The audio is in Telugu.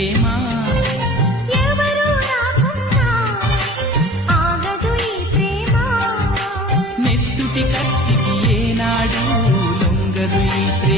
ప్రేమ ఎవరు రాకున్నా ఆగదు ఈ ప్రేమ నెత్తుటి కత్తికి ఏనాడు లొంగదు ఈ ప్రేమ